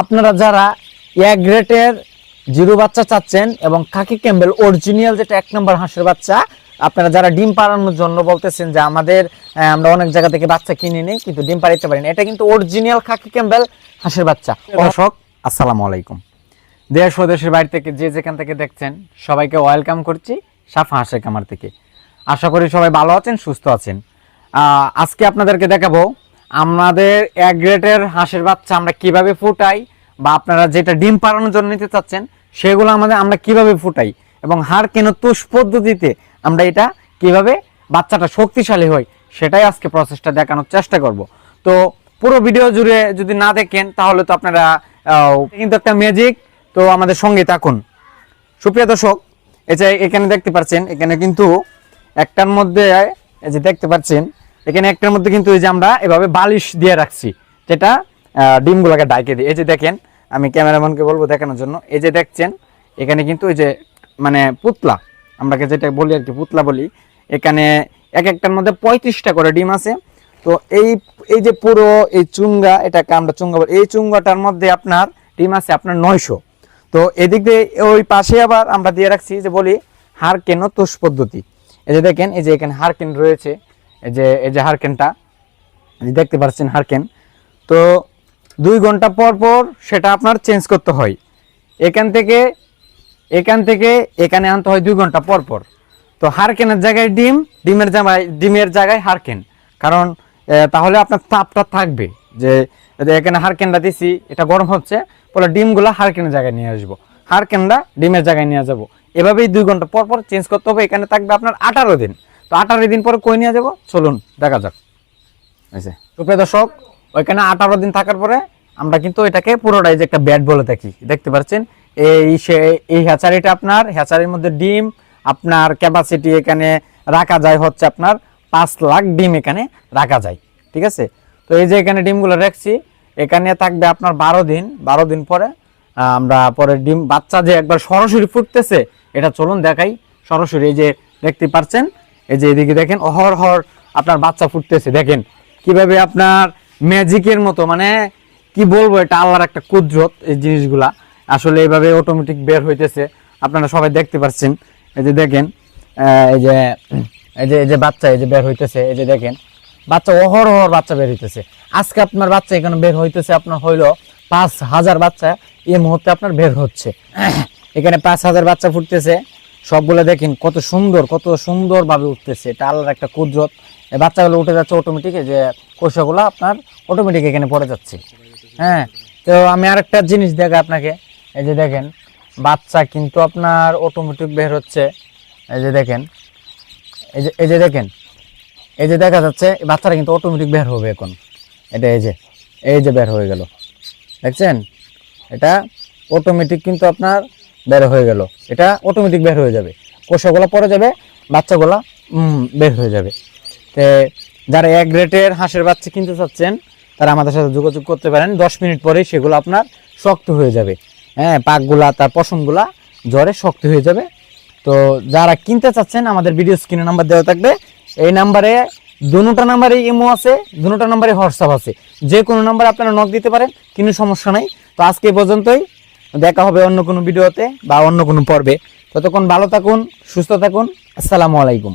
আপনারা যারা গ্রেটের জিরো বাচ্চা চাচ্ছেন এবং খাকি ক্যাম্বেল অরিজিনাল যেটা এক নম্বর হাঁসের বাচ্চা, আপনারা যারা ডিম পাড়ানোর জন্য বলতেছেন যে আমাদের আমরা অনেক জায়গা থেকে বাচ্চা কিনে নিই, কিন্তু ডিম পাড়াইতে পারি না, এটা কিন্তু অরিজিনাল খাকি ক্যাম্বেল হাঁসের বাচ্চা। দর্শক, আসসালামু আলাইকুম। দেশ ও দেশের বাইরে থেকে যে যেখান থেকে দেখছেন, সবাইকে ওয়েলকাম করছি সাফা হাঁসের কামার থেকে। আশা করি সবাই ভালো আছেন, সুস্থ আছেন। আজকে আপনাদেরকে দেখাবো আমাদের এক গ্রেটের হাঁসের বাচ্চা আমরা কীভাবে ফুটাই বা আপনারা যেটা ডিম পাড়ানোর জন্য নিতে চাচ্ছেন, সেগুলো আমাদের আমরা কীভাবে ফুটাই এবং হাড় কেন তুষ পদ্ধতিতে আমরা এটা কীভাবে বাচ্চাটা শক্তিশালী হয়, সেটাই আজকে প্রসেসটা দেখানোর চেষ্টা করব। তো পুরো ভিডিও জুড়ে যদি না দেখেন, তাহলে তো আপনারা কিন্তু একটা ম্যাজিক তো আমাদের সঙ্গে থাকুন। সুপ্রিয় দর্শক, এই যে এখানে দেখতে পাচ্ছেন, এখানে কিন্তু একটার মধ্যে, এই যে দেখতে পাচ্ছেন এখানে একটার মধ্যে কিন্তু এই যে আমরা এভাবে বালিশ দিয়ে রাখছি, যেটা ডিমগুলোকে ডাইকে দিই এই যে দেখেন, আমি ক্যামেরাম্যানকে বলব দেখানোর জন্য। এই যে দেখছেন, এখানে কিন্তু এই যে মানে পুতলা আমরা যেটা বলি আর কি, পুতলা বলি, এখানে এক একটার মধ্যে পঁয়ত্রিশটা করে ডিম আছে। তো এই এই যে পুরো এই চুঙ্গা, এটাকে আমরা চুঙ্গা বলি। এই চুঙ্গাটার মধ্যে আপনার ডিম আছে আপনার নয়শো। তো এদিক দিয়ে ওই পাশে আবার আমরা দিয়ে রাখছি, যে বলি হারকেন ও তোষ পদ্ধতি। এই যে দেখেন, এই যে এখানে হারকেন রয়েছে। এই যে এই যে হারকেনটা দেখতে পাচ্ছেন হারকেন। তো দুই ঘণ্টা পর পর সেটা আপনার চেঞ্জ করতে হয়। এখান থেকে এখান থেকে, এখানে আনতে হয় দুই ঘণ্টা পর পর। তো হারকেনের জায়গায় ডিম, ডিমের জায়গায় ডিমের জায়গায় হারকেন। কারণ তাহলে আপনার তাপটা থাকবে যে এখানে হারকেনটা দিছি, এটা গরম হচ্ছে বলে ডিমগুলো হারকেনের জায়গায় নিয়ে আসব। হারকেনটা ডিমের জায়গায় নিয়ে যাব। এভাবেই দুই ঘণ্টা পর পর চেঞ্জ করতে হবে। এখানে থাকবে আপনার আঠারো দিন। তো আঠারো দিন পরে কই নিয়ে যাব? চলুন, দেখা যাক। আচ্ছা সুপ্রিয় দর্শক, ওইখানে আঠারো দিন থাকার পরে আমরা কিন্তু এটাকে পুরোটাই যে একটা ব্যাট বলে থাকি, দেখতে পাচ্ছেন? এই এই হ্যাচারিটা আপনার, হ্যাচারির মধ্যে ডিম, আপনার ক্যাপাসিটি এখানে রাখা যায় হচ্ছে আপনার পাঁচ লাখ ডিম এখানে রাখা যায়, ঠিক আছে? তো এই যে এখানে ডিমগুলো রাখছি, এখানে থাকবে আপনার বারো দিন বারো দিন পরে আমরা পরে ডিম, বাচ্চা যে একবার সরাসরি ফুটতেছে, এটা চলুন দেখাই। সরাসরি এই যে দেখতে পাচ্ছেন এই যে এদিকে দেখেন অহর হর আপনার বাচ্চা ফুটতেছে। দেখেন কীভাবে আপনার ম্যাজিকের মতো মানে কি বলব, এটা আল্লাহর একটা কুদরত এই জিনিসগুলা। আসলে এইভাবে অটোমেটিক বের হইতেছে। আপনারা সবাই দেখতে পাচ্ছেন। এই যে দেখেন এই যে এই যে এই যে বাচ্চা এই যে বের হইতেছে। এই যে দেখেন, বাচ্চা অহর অহর বাচ্চা বের হইতেছে। আজকে আপনার বাচ্চা এখানে বের হইতেছে, আপনার হইল পাঁচ হাজার বাচ্চা। এই মুহূর্তে আপনার বের হচ্ছে। এখানে পাঁচ হাজার বাচ্চা ফুটতেছে। সবগুলো দেখেন কত সুন্দর, কত সুন্দরভাবে উঠতেছে। এটা আল্লাহর একটা কুদরত। বাচ্চাগুলো উঠে যাচ্ছে অটোমেটিক যে কোষাগুলো আপনার অটোমেটিক এখানে পড়ে যাচ্ছে। হ্যাঁ তো আমি আরেকটা জিনিস দেখাই আপনাকে। এই যে দেখেন, বাচ্চা কিন্তু আপনার অটোমেটিক বের হচ্ছে। এই যে দেখেন, এই যে এই যে দেখেন, এই যে দেখা যাচ্ছে বাচ্চারা কিন্তু অটোমেটিক বের হবে এখন। এটা এই যে এই যে বের হয়ে গেল। দেখছেন? এটা অটোমেটিক কিন্তু আপনার বের হয়ে গেল। এটা অটোমেটিক বের হয়ে যাবে। কোষাগুলো পরে যাবে, বাচ্চাগুলো বের হয়ে যাবে। তে যারা এক গ্রেটের হাঁসের বাচ্চা কিনতে চাচ্ছেন, তারা আমাদের সাথে যোগাযোগ করতে পারেন। দশ মিনিট পরেই সেগুলো আপনার শক্ত হয়ে যাবে। হ্যাঁ পাকগুলা, তার পশমগুলা জ্বরে শক্ত হয়ে যাবে। তো যারা কিনতে চাচ্ছেন, আমাদের ভিডিও স্ক্রিনে নাম্বার দেওয়া থাকবে। এই নাম্বারে দুটা নাম্বারে ইমো আছে, দুটা নাম্বারে হোয়াটসঅ্যাপ আছে। যে কোনো নাম্বারে আপনারা নক দিতে পারেন, কোনো সমস্যা নাই। তো আজকে পর্যন্তই। দেখা হবে অন্য কোনো ভিডিওতে বা অন্য কোনো পর্বে। ততক্ষণ ভালো থাকুন, সুস্থ থাকুন। আসসালামু আলাইকুম।